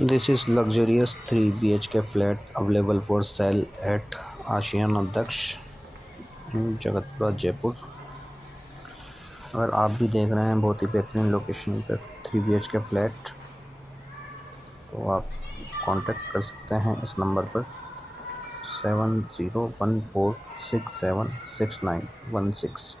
This is luxurious 3 BHK flat available for sale at ASEAN अध्यक्ष इन जगतपुरा जयपुर। अगर आप भी देख रहे हैं बहुत ही बेहतरीन लोकेशन पर 3 BHK फ्लैट तो आप कांटेक्ट कर सकते हैं इस नंबर पर 7014676916।